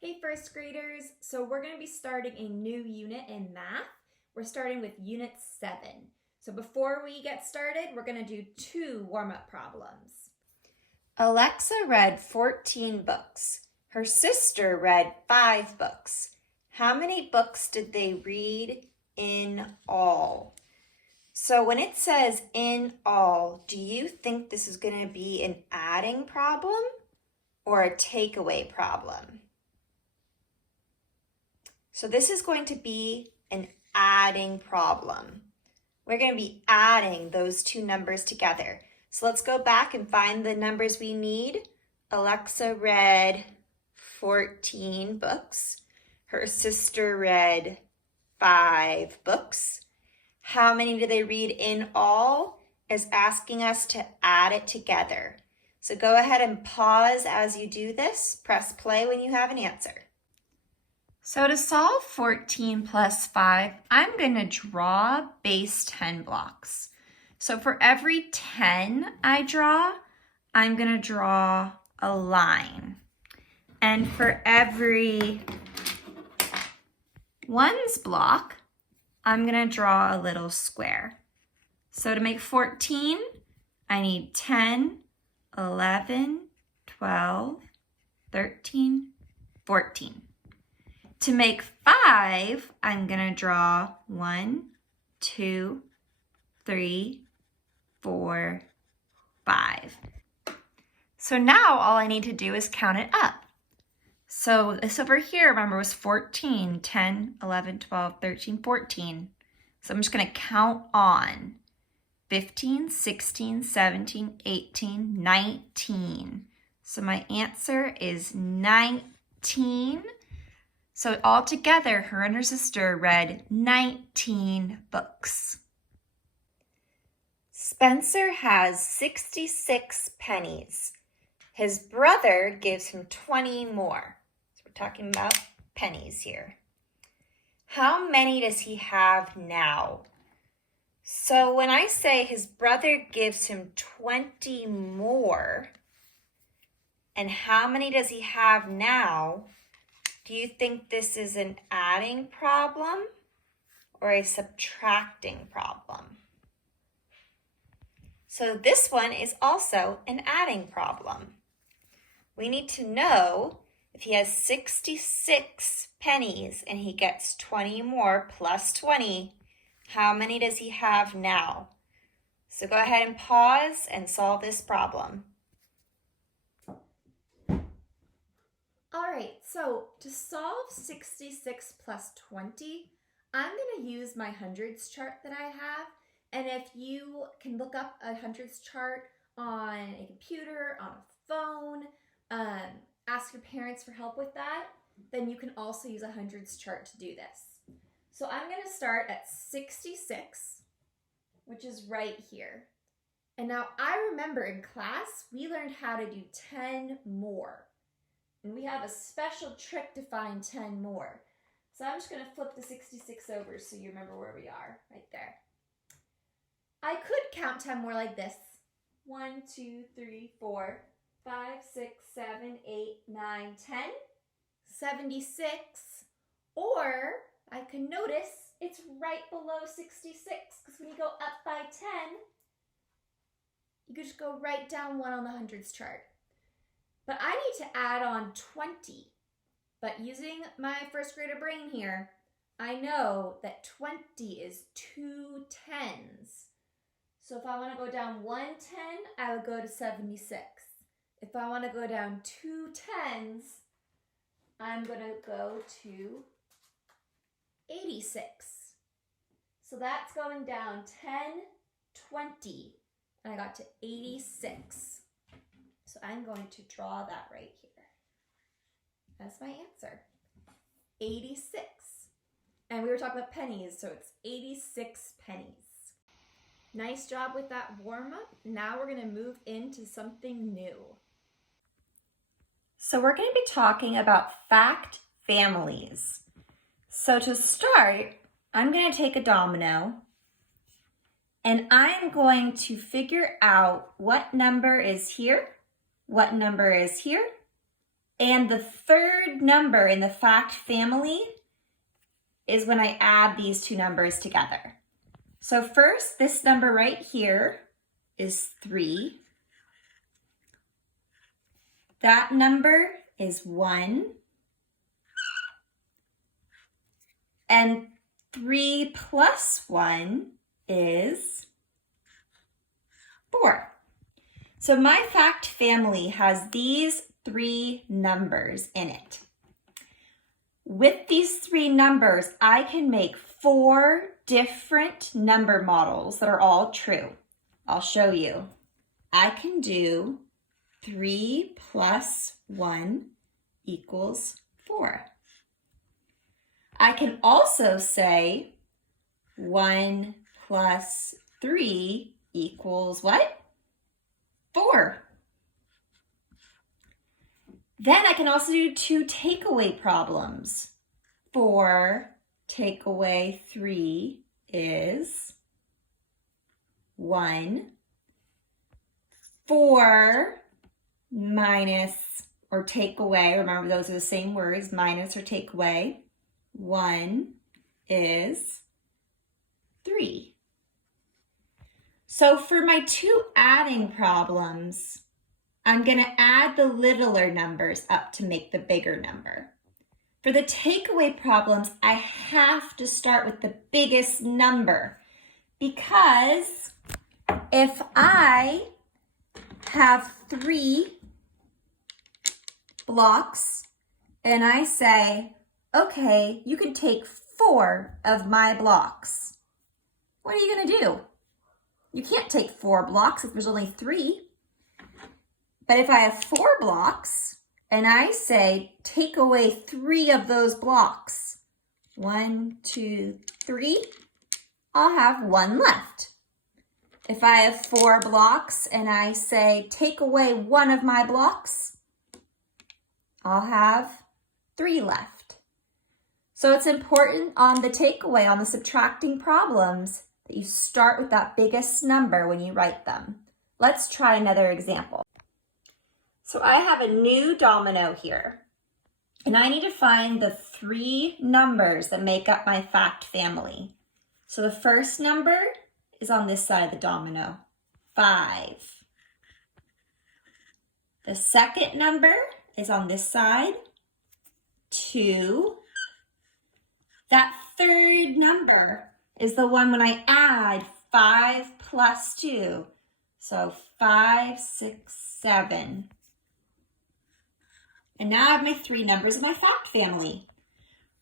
Hey first graders, so we're going to be starting a new unit in math. We're starting with unit 7. So before we get started, we're going to do 2 warm-up problems. Alexa read 14 books. Her sister read 5 books. How many books did they read in all? So when it says in all, do you think this is going to be an adding problem or a takeaway problem? So this is going to be an adding problem. We're going to be adding those 2 numbers together. So let's go back and find the numbers we need. Alexa read 14 books. Her sister read 5 books. How many did they read in all is asking us to add it together. So go ahead and pause as you do this. Press play when you have an answer. So to solve 14 plus 5, I'm going to draw base 10 blocks. So for every 10 I draw, I'm going to draw a line. And for every ones block, I'm going to draw a little square. So to make 14, I need 10, 11, 12, 13, 14. To make 5, I'm going to draw 1, 2, 3, 4, 5. So now all I need to do is count it up. So this over here, remember, was 14, 10, 11, 12, 13, 14. So I'm just going to count on 15, 16, 17, 18, 19. So my answer is 19. So altogether, her and her sister read 19 books. Spencer has 66 pennies. His brother gives him 20 more. So we're talking about pennies here. How many does he have now? So when I say his brother gives him 20 more, and how many does he have now? Do you think this is an adding problem or a subtracting problem? So this one is also an adding problem. We need to know if he has 66 pennies and he gets 20 more plus 20, how many does he have now? So go ahead and pause and solve this problem. All right, so to solve 66 plus 20, I'm going to use my hundreds chart that I have. And if you can look up a hundreds chart on a computer, on a phone, ask your parents for help with that, then you can also use a hundreds chart to do this. So I'm going to start at 66, which is right here. And now I remember in class, we learned how to do 10 more. And we have a special trick to find 10 more. So I'm just going to flip the 66 over so you remember where we are, right there. I could count 10 more like this. 1, 2, 3, 4, 5, 6, 7, 8, 9, 10, 76. Or I can notice it's right below 66 because when you go up by 10, you could just go right down 1 on the hundreds chart. But I need to add on 20. But using my first grader brain here, I know that 20 is 2 tens. So if I want to go down 1 10, I would go to 76. If I want to go down 2 tens, I'm going to go to 86. So that's going down 10, 20, and I got to 86. So I'm going to draw that right here. That's my answer, 86. And we were talking about pennies, so it's 86 pennies. Nice job with that warm-up. Now we're going to move into something new. So we're going to be talking about fact families. So to start, I'm going to take a domino and I'm going to figure out what number is here, what number is here, And the third number in the fact family is when I add these two numbers together. So first, this number right here is 3. That number is 1. And 3 plus 1 is 4. So my fact family has these 3 numbers in it. With these 3 numbers, I can make 4 different number models that are all true. I'll show you. I can do 3 plus 1 equals 4. I can also say 1 plus 3 equals what? 4. Then I can also do 2 takeaway problems. 4 take away 3 is 1. 4 minus or take away, remember those are the same words, minus or take away, 1 is 3. So for my 2 adding problems, I'm going to add the littler numbers up to make the bigger number. For the takeaway problems, I have to start with the biggest number because if I have 3 blocks and I say, okay, you can take 4 of my blocks, what are you going to do? You can't take 4 blocks if there's only 3. But if I have 4 blocks and I say, take away 3 of those blocks, 1, 2, 3, I'll have 1 left. If I have 4 blocks and I say, take away 1 of my blocks, I'll have 3 left. So it's important on the takeaway, on the subtracting problems, that you start with that biggest number when you write them. Let's try another example. So I have a new domino here, and I need to find the 3 numbers that make up my fact family. So the first number is on this side of the domino, 5. The second number is on this side, 2. That third number is the one when I add 5 plus 2. So 5, 6, 7. And now I have my 3 numbers of my fact family.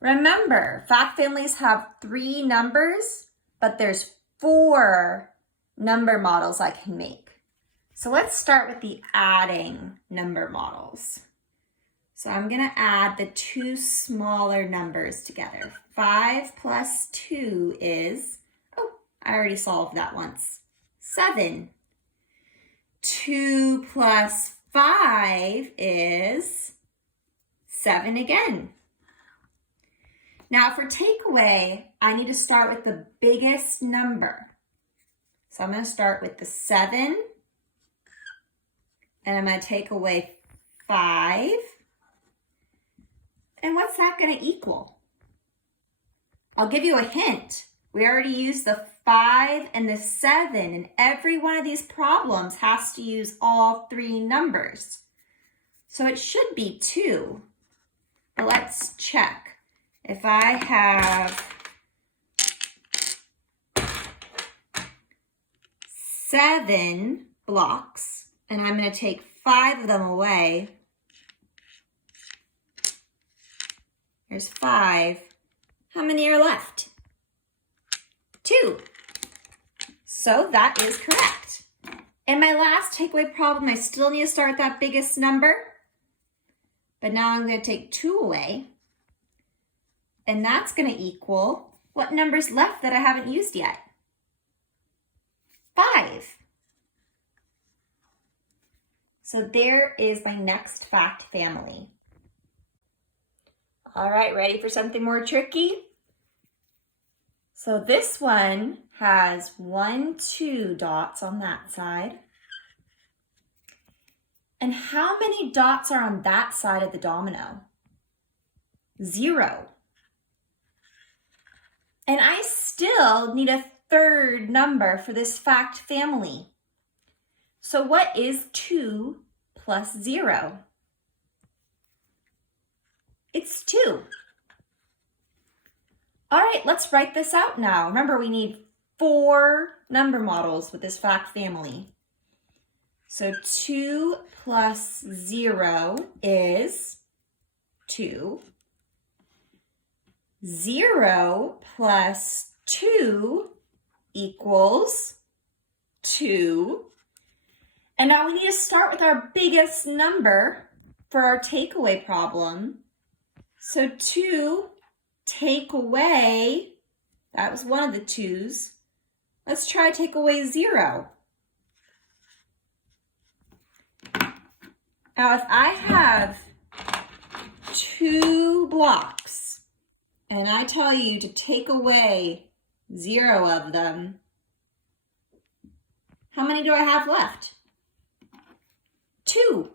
Remember, fact families have 3 numbers, but there's 4 number models I can make. So let's start with the adding number models. So I'm going to add the 2 smaller numbers together. 5 plus 2 is, oh, I already solved that once, 7. 2 plus 5 is 7 again. Now for takeaway, I need to start with the biggest number. So I'm going to start with the 7, and I'm going to take away 5. And what's that going to equal? I'll give you a hint. We already used the 5 and the 7, and every one of these problems has to use all 3 numbers. So it should be 2. But let's check. If I have 7 blocks, and I'm going to take 5 of them away, here's 5. How many are left? 2. So that is correct. In my last takeaway problem, I still need to start with that biggest number. But now I'm going to take 2 away. And that's going to equal what number's left that I haven't used yet? 5. So there is my next fact family. All right, ready for something more tricky? So this one has 1, 2 dots on that side. And how many dots are on that side of the domino? 0. And I still need a third number for this fact family. So what is 2 plus 0? It's 2. All right, let's write this out now. Remember, we need 4 number models with this fact family. So 2 plus 0 is 2. 0 plus 2 equals 2. And now we need to start with our biggest number for our takeaway problem. So 2 take away, that was one of the 2's. Let's try take away 0. Now if I have 2 blocks and I tell you to take away 0 of them, how many do I have left? 2,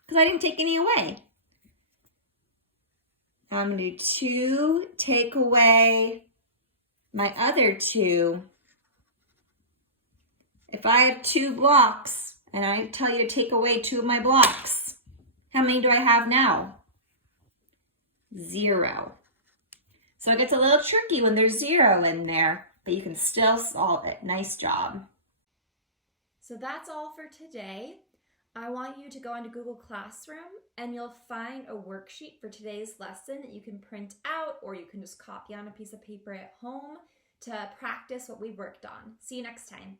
because I didn't take any away. I'm going to do 2 take away my other 2. If I have 2 blocks and I tell you to take away 2 of my blocks, how many do I have now? 0. So it gets a little tricky when there's 0 in there, but you can still solve it. Nice job. So that's all for today. I want you to go into Google Classroom and you'll find a worksheet for today's lesson that you can print out, or you can just copy on a piece of paper at home to practice what we worked on. See you next time.